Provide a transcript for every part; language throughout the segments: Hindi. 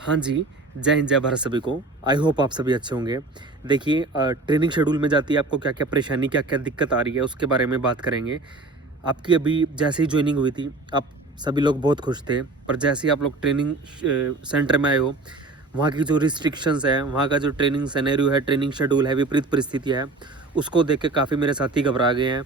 हाँ जी, जय हिंद, जय भारत सभी को। आई होप आप सभी अच्छे होंगे। देखिए ट्रेनिंग शेड्यूल में जाती है आपको क्या-क्या परेशानी, क्या-क्या दिक्कत आ रही है, उसके बारे में बात करेंगे। आपकी अभी जैसे ही जॉइनिंग हुई थी, आप सभी लोग बहुत खुश थे, पर जैसे ही आप लोग ट्रेनिंग सेंटर में आए हो, वहाँ की जो रिस्ट्रिक्शंस है, वहाँ का जो ट्रेनिंग सिनेरियो है, ट्रेनिंग शेड्यूल है, विपरीत परिस्थितियाँ है, उसको देख के काफ़ी मेरे साथी घबरा गए हैं।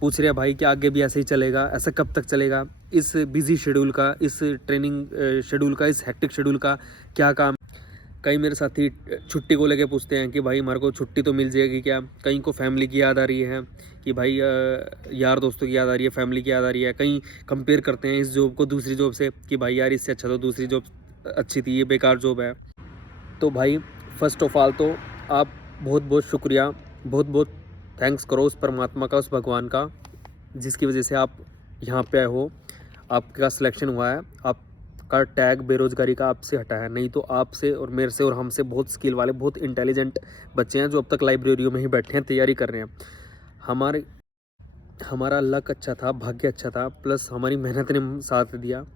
पूछ रहे हैं भाई कि आगे भी ऐसे ही चलेगा, ऐसा कब तक चलेगा? इस बिज़ी शेड्यूल का, इस ट्रेनिंग शेड्यूल का, इस हेक्टिक शेड्यूल का क्या काम? कई मेरे साथी छुट्टी को लेके पूछते हैं कि भाई हमारे को छुट्टी तो मिल जाएगी क्या? कहीं को फैमिली की याद आ रही है कि भाई यार दोस्तों की याद आ रही है, फैमिली की याद आ रही है। कहीं कंपेयर करते हैं इस जॉब को दूसरी जॉब से कि भाई यार इससे अच्छा तो दूसरी जॉब अच्छी थी, ये बेकार जॉब है। तो भाई फर्स्ट ऑफ ऑल तो आप बहुत बहुत शुक्रिया, बहुत बहुत थैंक्स करो उस परमात्मा का, उस भगवान का, जिसकी वजह से आप यहाँ पे आए हो, आपका सिलेक्शन हुआ है, आपका टैग बेरोज़गारी का आपसे हटा है। नहीं तो आपसे और मेरे से और हमसे बहुत स्किल वाले, बहुत इंटेलिजेंट बच्चे हैं जो अब तक लाइब्रेरियों में ही बैठे हैं, तैयारी कर रहे हैं। हमारे हमारा लक अच्छा था, भाग्य अच्छा था, प्लस हमारी मेहनत ने साथ दिया,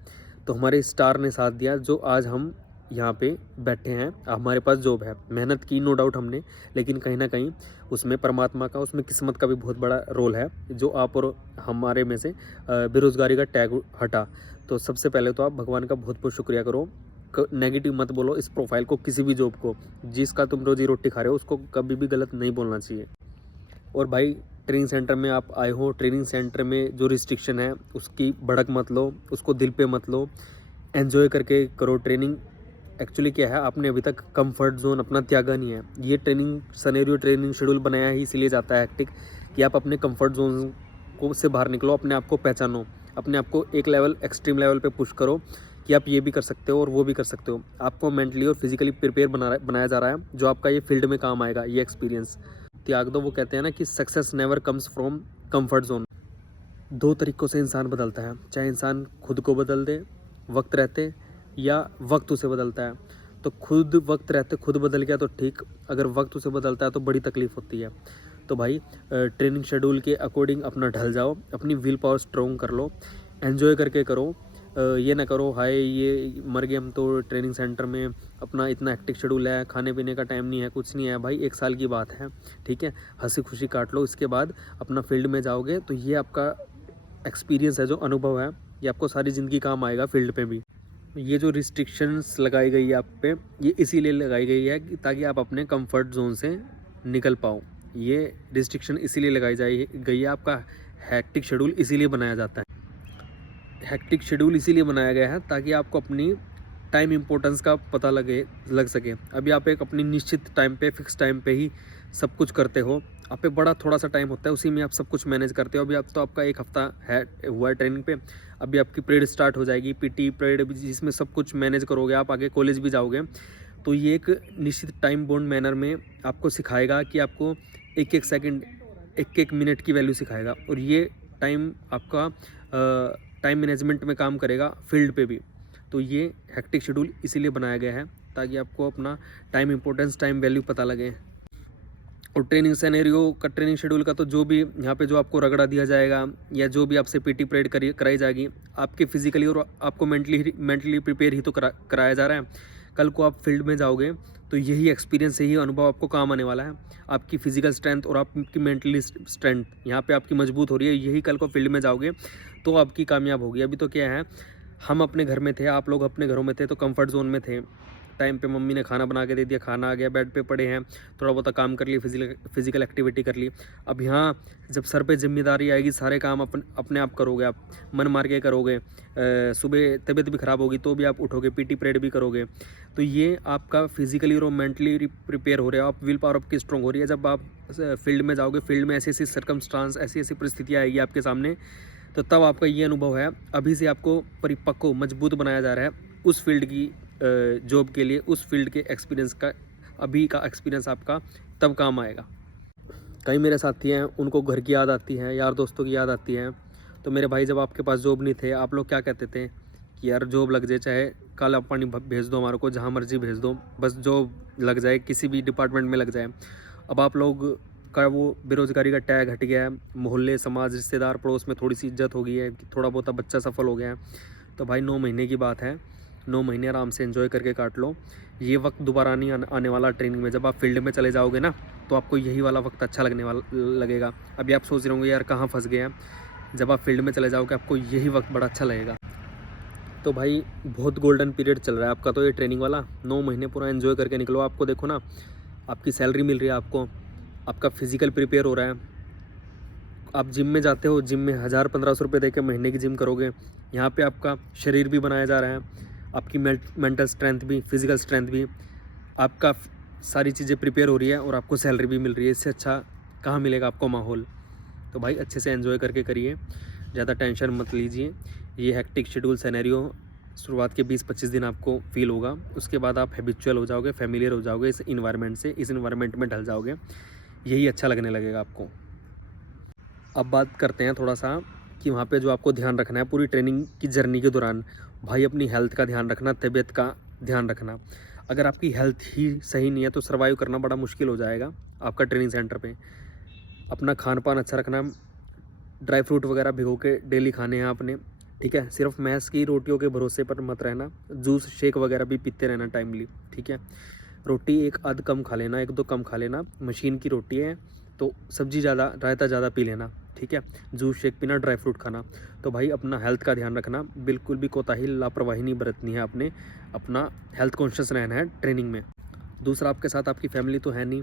तो हमारे स्टार ने साथ दिया, जो आज हम यहाँ पे बैठे हैं, हमारे पास जॉब है। मेहनत की नो डाउट हमने, लेकिन कहीं ना कहीं उसमें परमात्मा का, उसमें किस्मत का भी बहुत बड़ा रोल है, जो आप और हमारे में से बेरोज़गारी का टैग हटा। तो सबसे पहले तो आप भगवान का बहुत बहुत शुक्रिया करो। नेगेटिव मत बोलो इस प्रोफाइल को, किसी भी जॉब को, जिसका तुम रोजी रोटी खा रहे हो उसको कभी भी गलत नहीं बोलना चाहिए। और भाई ट्रेनिंग सेंटर में आप आए हो, ट्रेनिंग सेंटर में जो रिस्ट्रिक्शन है उसकी भड़क मत लो, उसको दिल पे मत लो, एन्जॉय करके करो ट्रेनिंग। एक्चुअली क्या है, आपने अभी तक कंफर्ट जोन अपना त्यागा नहीं है। ये ट्रेनिंग सिनेरियो, ट्रेनिंग शेड्यूल बनाया ही इसलिए जाता है हेक्टिक, कि आप अपने कंफर्ट जोन को से बाहर निकलो, अपने आप को पहचानो, अपने आप को एक लेवल, एक्सट्रीम लेवल पे पुश करो कि आप ये भी कर सकते हो और वो भी कर सकते हो। आपको मेंटली और फिजिकली प्रिपेयर बनाया जा रहा है, जो आपका ये फील्ड में काम आएगा, ये एक्सपीरियंस त्याग दो। वो कहते हैं ना कि success never comes from comfort zone. दो तरीक़ों से इंसान बदलता है, चाहे इंसान खुद को बदल दे वक्त रहते, या वक्त उसे बदलता है। तो खुद वक्त रहते खुद बदल गया तो ठीक, अगर वक्त उसे बदलता है तो बड़ी तकलीफ़ होती है। तो भाई ट्रेनिंग शेड्यूल के अकॉर्डिंग अपना ढल जाओ, अपनी विल पावर स्ट्रॉन्ग कर लो, एन्जॉय करके करो। ये ना करो हाय ये मर गए हम तो ट्रेनिंग सेंटर में, अपना इतना हेक्टिक शेड्यूल है, खाने पीने का टाइम नहीं है, कुछ नहीं है। भाई 1 साल की बात है, ठीक है, हंसी खुशी काट लो। इसके बाद अपना फील्ड में जाओगे तो ये आपका एक्सपीरियंस है, जो अनुभव है, ये आपको सारी ज़िंदगी काम आएगा फील्ड पे भी। ये जो रिस्ट्रिक्शंस लगाई गई है आप पे, ये इसीलिए लगाई गई है कि ताकि आप अपने कंफर्ट जोन से निकल पाओ। ये रिस्ट्रिक्शन इसीलिए लगाई गई है, आपका हेक्टिक शेड्यूल इसीलिए बनाया जाता है। हेक्टिक शेड्यूल इसीलिए बनाया गया है ताकि आपको अपनी टाइम इम्पोर्टेंस का पता लग सके। अभी आप एक अपनी निश्चित टाइम पे, फिक्स टाइम पे ही सब कुछ करते हो। आप पे बड़ा थोड़ा सा टाइम होता है, उसी में आप सब कुछ मैनेज करते हो। अभी आप तो आपका 1 हफ्ता है हुआ है ट्रेनिंग पे, अभी आपकी पीरियड स्टार्ट हो जाएगी, पीटी पीरियड, जिसमें सब कुछ मैनेज करोगे, आप आगे कॉलेज भी जाओगे। तो ये एक निश्चित टाइम बाउंड मैनर में आपको सिखाएगा कि आपको एक एक सेकेंड, एक एक मिनट की वैल्यू सिखाएगा। और ये टाइम आपका टाइम मैनेजमेंट में काम करेगा फील्ड पे भी। तो ये हेक्टिक शेड्यूल इसीलिए बनाया गया है ताकि आपको अपना टाइम इंपॉर्टेंस, टाइम वैल्यू पता लगे। और ट्रेनिंग सिनेरियो का, ट्रेनिंग शेड्यूल का, तो जो भी यहाँ पे जो आपको रगड़ा दिया जाएगा, या जो भी आपसे पीटी परेड कराई जाएगी, आपके फिजिकली और आपको मेंटली प्रिपेयर ही तो कराया जा रहा है। कल को आप फील्ड में जाओगे तो यही एक्सपीरियंस, यही अनुभव आपको काम आने वाला है। आपकी फिजिकल स्ट्रेंथ और आपकी मेंटली स्ट्रेंथ यहाँ पे आपकी मजबूत हो रही है, यही कल को फील्ड में जाओगे तो आपकी कामयाब होगी। अभी तो क्या है, हम अपने घर में थे, आप लोग अपने घरों में थे, तो कंफर्ट जोन में थे। टाइम पे मम्मी ने खाना बना के दे दिया, खाना आ गया, बेड पे पड़े हैं, थोड़ा बहुत काम कर लिया, फिजिकल एक्टिविटी कर ली। अब यहाँ जब सर पे जिम्मेदारी आएगी, सारे काम अपने आप करोगे, आप मन मार के करोगे। सुबह तबीयत भी ख़राब होगी तो भी आप उठोगे, पीटी परेड भी करोगे। तो ये आपका फिजिकली और मेंटली प्रिपेयर हो रहे हो आप, विल पावर आपकी स्ट्रॉन्ग हो रही है। जब आप फील्ड में जाओगे, फील्ड में ऐसी ऐसी सर्कमस्टांस, ऐसी ऐसी परिस्थितियाँ आएगी आपके सामने, तो तब आपका ये अनुभव है, अभी से आपको परिपक्व, मजबूत बनाया जा रहा है उस फील्ड की जॉब के लिए, उस फील्ड के एक्सपीरियंस का। अभी का एक्सपीरियंस आपका तब काम आएगा। कई मेरे साथी हैं, उनको घर की याद आती है, यार दोस्तों की याद आती है। तो मेरे भाई, जब आपके पास जॉब नहीं थे, आप लोग क्या कहते थे कि यार जॉब लग जाए, चाहे काला पानी भेज दो हमारे को, जहाँ मर्जी भेज दो, बस जॉब लग जाए, किसी भी डिपार्टमेंट में लग जाए। अब आप लोग का वो बेरोज़गारी का टैग हट गया है, मोहल्ले, समाज, रिश्तेदार, पड़ोस में थोड़ी सी इज्जत हो गई है, थोड़ा बहुत बच्चा सफल हो गया है। तो भाई 9 महीने की बात है, 9 महीने आराम से एंजॉय करके काट लो। ये वक्त दोबारा नहीं आने वाला ट्रेनिंग में। जब आप फील्ड में चले जाओगे ना, तो आपको यही वाला वक्त अच्छा लगेगा। अभी आप सोच रहे होंगे यार कहाँ फंस गए हैं, जब आप फील्ड में चले जाओगे आपको यही वक्त बड़ा अच्छा लगेगा। तो भाई बहुत गोल्डन पीरियड चल रहा है आपका तो ये ट्रेनिंग वाला। 9 महीने पूरा एंजॉय करके निकलो। आपको देखो ना, आपकी सैलरी मिल रही है आपको, आपका फिजिकल प्रिपेयर हो रहा है। आप जिम में जाते हो, जिम में 1000-1500 रुपये दे के महीने की जिम करोगे। यहाँ पे आपका शरीर भी बनाया जा रहा है, आपकी मेंटल स्ट्रेंथ भी, फिजिकल स्ट्रेंथ भी, आपका सारी चीज़ें प्रिपेयर हो रही है और आपको सैलरी भी मिल रही है। इससे अच्छा कहाँ मिलेगा आपको माहौल। तो भाई अच्छे से एंजॉय करके करिए, ज़्यादा टेंशन मत लीजिए। ये हेक्टिक शेड्यूल सिनेरियो शुरुआत के 20-25 दिन आपको फील होगा, उसके बाद आप हैबिचुअल हो जाओगे, फेमिलियर हो जाओगे इस इन्वायरमेंट से, इस इन्वायरमेंट में ढल जाओगे, यही अच्छा लगने लगेगा आपको। अब बात करते हैं थोड़ा सा कि वहाँ पे जो आपको ध्यान रखना है पूरी ट्रेनिंग की जर्नी के दौरान। भाई अपनी हेल्थ का ध्यान रखना, तबीयत का ध्यान रखना। अगर आपकी हेल्थ ही सही नहीं है तो सर्वाइव करना बड़ा मुश्किल हो जाएगा आपका ट्रेनिंग सेंटर पे। अपना खान पान अच्छा रखना, ड्राई फ्रूट वगैरह भिगो के डेली खाने हैं आपने, ठीक है। सिर्फ मैस की रोटियों के भरोसे पर मत रहना, जूस शेक वगैरह भी पीते रहना टाइमली, ठीक है। रोटी एक आध कम खा लेना, 1-2 कम खा लेना। मशीन की रोटी है तो सब्जी ज़्यादा, रायता ज़्यादा पी लेना, ठीक है। जूस शेक पीना, ड्राई फ्रूट खाना। तो भाई अपना हेल्थ का ध्यान रखना, बिल्कुल भी कोताही लापरवाही नहीं बरतनी है आपने। अपना हेल्थ कॉन्शियस रहना है ट्रेनिंग में। दूसरा, आपके साथ आपकी फैमिली तो है नहीं,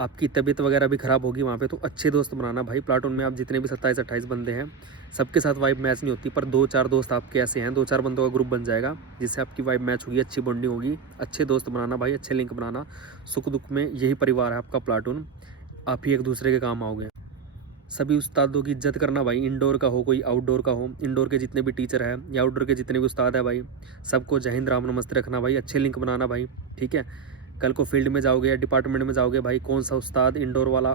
आपकी तबीयत वगैरह भी ख़राब होगी वहाँ पे, तो अच्छे दोस्त बनाना भाई। प्लाटून में आप जितने भी 27-28 बंदे हैं, सबके साथ वाइब मैच नहीं होती, पर 2-4 दोस्त आपके ऐसे हैं, 2-4 बंदों का ग्रुप बन जाएगा जिससे आपकी वाइब मैच होगी, अच्छी बॉन्डिंग होगी। अच्छे दोस्त बनाना भाई, अच्छे लिंक बनाना। सुख दुख में यही परिवार है आपका प्लाटून, आप ही एक दूसरे के काम आओगे। सभी उस्तादों की इज्जत करना भाई, इंडोर का हो कोई आउटडोर का हो। इंडोर के जितने भी टीचर हैं या आउटडोर के जितने भी उस्ताद हैं भाई, सबको जय हिंद राम नमस्ते रखना भाई। अच्छे लिंक बनाना भाई, ठीक है। कल को फील्ड में जाओगे या डिपार्टमेंट में जाओगे भाई, कौन सा उस्ताद इंडोर वाला,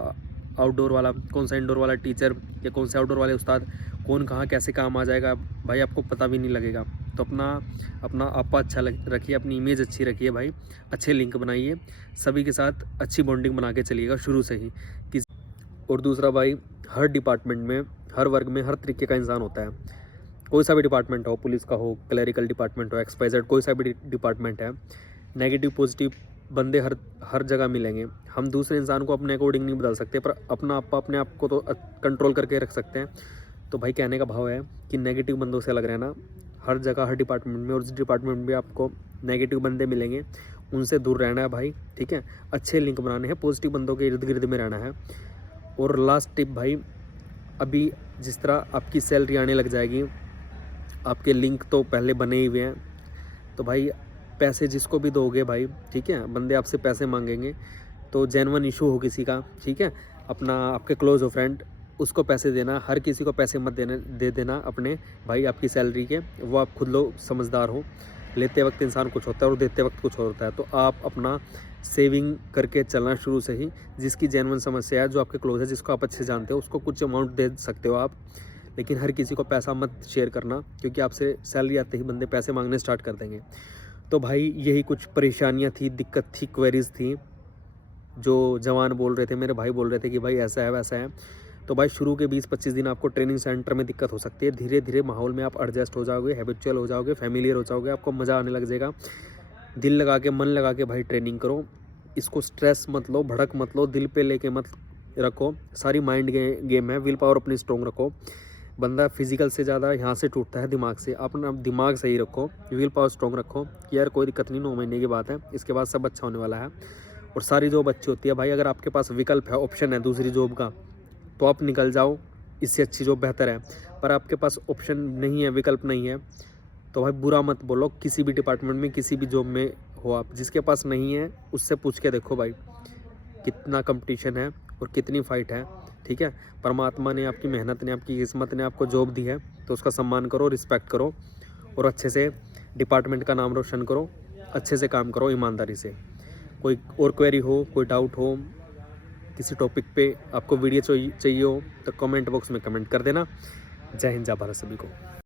आउटडोर वाला, कौन सा इंडोर वाला टीचर या कौन से आउटडोर वाले उस्ताद, कौन कहाँ कैसे काम आ जाएगा भाई, आपको पता भी नहीं लगेगा। तो अपना आपा अच्छा रखिए, अपनी इमेज अच्छी रखिए भाई, अच्छे लिंक बनाइए, सभी के साथ अच्छी बॉन्डिंग बना के चलिएगा शुरू से ही। और दूसरा भाई, हर डिपार्टमेंट में, हर वर्ग में हर तरीके का इंसान होता है। कोई सा भी डिपार्टमेंट हो, पुलिस का हो, क्लरिकल डिपार्टमेंट हो, XYZ कोई सा भी डिपार्टमेंट है, नेगेटिव पॉजिटिव बंदे हर जगह मिलेंगे। हम दूसरे इंसान को अपने अकॉर्डिंग नहीं बदल सकते, पर अपने आप को तो कंट्रोल करके रख सकते हैं। तो भाई कहने का भाव है कि नेगेटिव बंदों से अलग रहना हर जगह, हर डिपार्टमेंट में। और जिस डिपार्टमेंट में आपको नेगेटिव बंदे मिलेंगे उनसे दूर रहना है भाई, ठीक है। अच्छे लिंक बनाने हैं, पॉजिटिव बंदों के इर्द गिर्द में रहना है। और लास्ट टिप भाई, अभी जिस तरह आपकी सैलरी आने लग जाएगी, आपके लिंक तो पहले बने ही हुए हैं, तो भाई पैसे जिसको भी दोगे भाई, ठीक है, बंदे आपसे पैसे मांगेंगे तो जेन्युइन इशू हो किसी का, ठीक है, अपना आपके क्लोज हो फ्रेंड, उसको पैसे देना। हर किसी को पैसे मत दे देना अपने भाई आपकी सैलरी के, वो आप खुद लो समझदार हो। लेते वक्त इंसान कुछ होता है और देते वक्त कुछ होता है। तो आप अपना सेविंग करके चलना शुरू से ही। जिसकी जेन्युइन समस्या है, जो आपके क्लोज है, जिसको आप अच्छे जानते हो, उसको कुछ अमाउंट दे सकते हो आप, लेकिन हर किसी को पैसा मत शेयर करना, क्योंकि आपसे सैलरी आते ही बंदे पैसे मांगने स्टार्ट कर देंगे। तो भाई यही कुछ परेशानियाँ थी, दिक्कत थी, क्वेरीज थी, जो जवान बोल रहे थे, मेरे भाई बोल रहे थे कि भाई ऐसा है वैसा है। तो भाई शुरू के 20-25 दिन आपको ट्रेनिंग सेंटर में दिक्कत हो सकती है, धीरे धीरे माहौल में आप एडजस्ट हो जाओगे, हैबिचुअल हो जाओगे, फेमिलियर हो जाओगे, आपको मज़ा आने लग जाएगा। दिल लगा के, मन लगा के भाई ट्रेनिंग करो। इसको स्ट्रेस मत लो, भड़क मत लो, दिल पे लेके मत रखो। सारी माइंड गेम है, विल पावर अपनी स्ट्रॉन्ग रखो। बंदा फिजिकल से ज़्यादा यहाँ से टूटता है दिमाग से। अपना दिमाग सही रखो, विल पावर स्ट्रॉन्ग रखो कि यार कोई दिक्कत नहीं, 9 महीने की बात है, इसके बाद सब अच्छा होने वाला है। और सारी जॉब अच्छी होती है भाई। अगर आपके पास विकल्प है, ऑप्शन है दूसरी जॉब का, तो आप निकल जाओ, इससे अच्छी जॉब बेहतर है। पर आपके पास ऑप्शन नहीं है, विकल्प नहीं है, तो भाई बुरा मत बोलो। किसी भी डिपार्टमेंट में, किसी भी जॉब में हो आप, जिसके पास नहीं है उससे पूछ के देखो भाई कितना कंपटीशन है और कितनी फाइट है, ठीक है। परमात्मा ने, आपकी मेहनत ने, आपकी किस्मत ने आपको जॉब दी है, तो उसका सम्मान करो, रिस्पेक्ट करो और अच्छे से डिपार्टमेंट का नाम रोशन करो, अच्छे से काम करो, ईमानदारी से। कोई और क्वेरी हो, कोई डाउट हो, किसी टॉपिक पे आपको वीडियो चाहिए हो, तो कमेंट बॉक्स में कमेंट कर देना। जय हिंद, जय भारत सभी को।